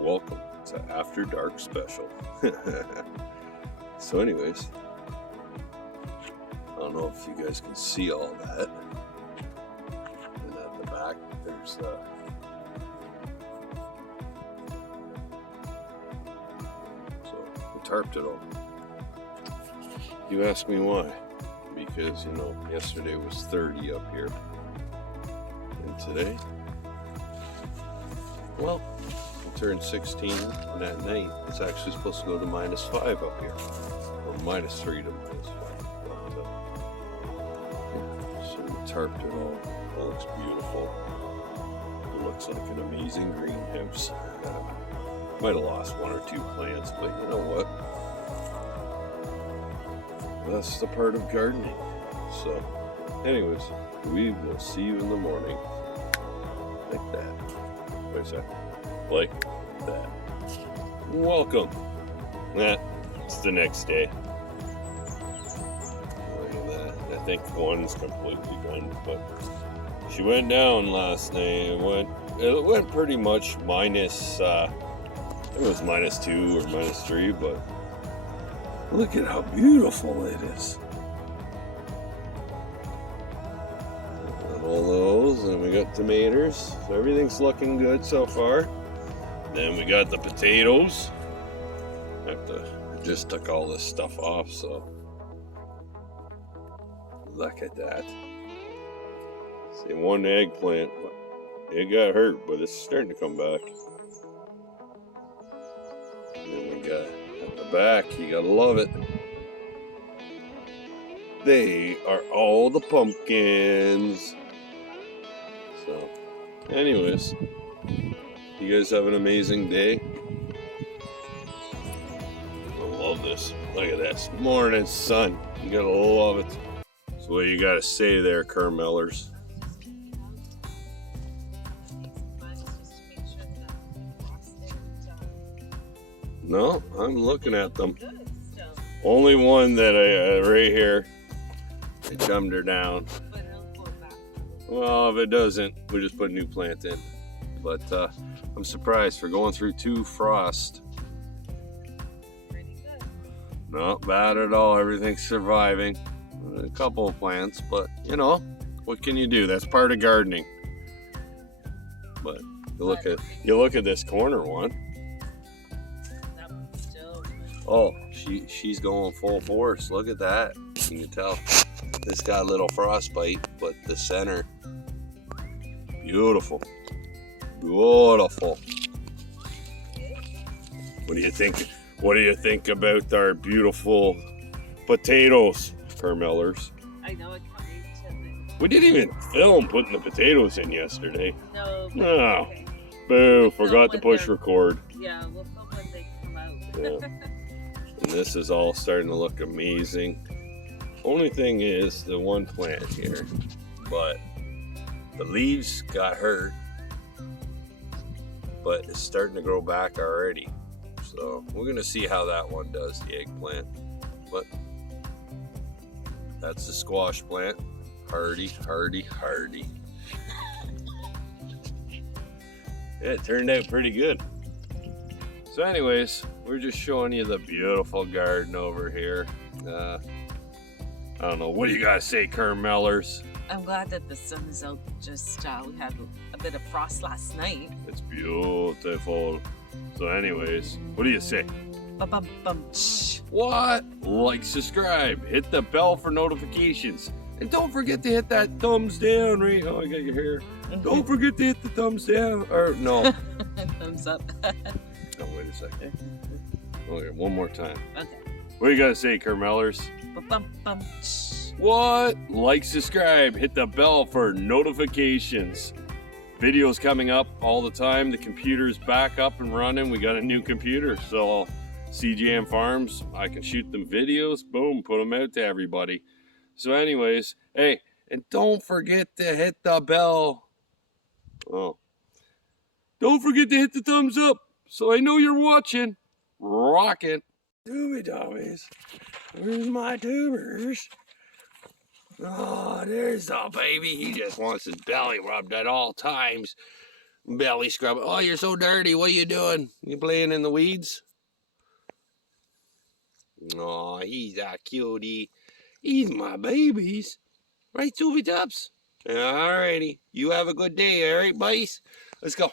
welcome to After Dark Special. So anyways, I don't know if you guys can see all that. And at the back, there's so we tarped it all. You ask me why? Because, you know, yesterday was 30 up here. And today, well, we turned 16, and at night, it's actually supposed to go to -5 up here. Or -3 to -5. But, so we tarped it all. It looks beautiful. It looks like an amazing greenhouse. Might have lost 1 or 2 plants, but you know what? That's the part of gardening. So, anyways, we will see you in the morning. Like that. Wait a second. Like that. Welcome. It's the next day. Look at that. I think one's completely done, but she went down last night. It went pretty much minus, it was -2 or -3, but look at how beautiful it is. And all those, and we got tomatoes. So everything's looking good so far. Then we got the potatoes. I just took all this stuff off, so look at that. See, one eggplant, it got hurt, but it's starting to come back. And then we got at the back, you gotta love it. They are all the pumpkins. So, anyways, you guys have an amazing day. I love this. Look at this. Morning sun. You gotta love it. So what you gotta say there, Carmelers? No, I'm looking at them. Only one that I right here. I dumbed her down. Well, if it doesn't, we just put a new plant in. But I'm surprised for going through 2 frost. Pretty good. Not bad at all. Everything's surviving. A couple of plants, but you know, what can you do? That's part of gardening. But you look at this corner one. That one's still. Oh, she's going full force. Look at that. You can tell this got a little frostbite, but the center, beautiful. Beautiful. What do you think? What do you think about our beautiful potatoes, Carmelers? I know it can't wait to. We didn't even film putting the potatoes in yesterday. No. Oh, boo! Forgot to push record. Yeah, we'll film when they come out. Yeah. And this is all starting to look amazing. Only thing is the one plant here, but the leaves got hurt. But it's starting to grow back already. So we're gonna see how that one does, the eggplant. But that's the squash plant. Hardy, hardy, hardy. Yeah, it turned out pretty good. So anyways, we're just showing you the beautiful garden over here. I don't know, what do you guys say, Carmelers? I'm glad that the sun is out. Just we had a bit of frost last night. It's beautiful. So anyways, what do you say? Bum. Shh. What? Like, subscribe, hit the bell for notifications. And don't forget to hit that thumbs down, right? Oh, I got your hair. Don't forget to hit the thumbs down. Or no. Thumbs up. Oh, wait a second. Okay, one more time. Okay. What do you gotta say, Carmelers? Bum. Shh. What? Like, subscribe, hit the bell for notifications. Videos coming up all the time. The computer's back up and running. We got a new computer, so CJM Farms, I can shoot them videos. Boom, put them out to everybody. So anyways, hey, and don't forget to hit the bell. Oh. Don't forget to hit the thumbs up so I know you're watching. Rockin'. Doomy dummies. Where's my tubers? Oh, there's the baby. He just wants his belly rubbed at all times. Belly scrub. Oh, you're so dirty. What are you doing? You playing in the weeds? Oh, he's a cutie. He's my babies. Right, Toby Tops? Alrighty. You have a good day, alright, buddies? Let's go.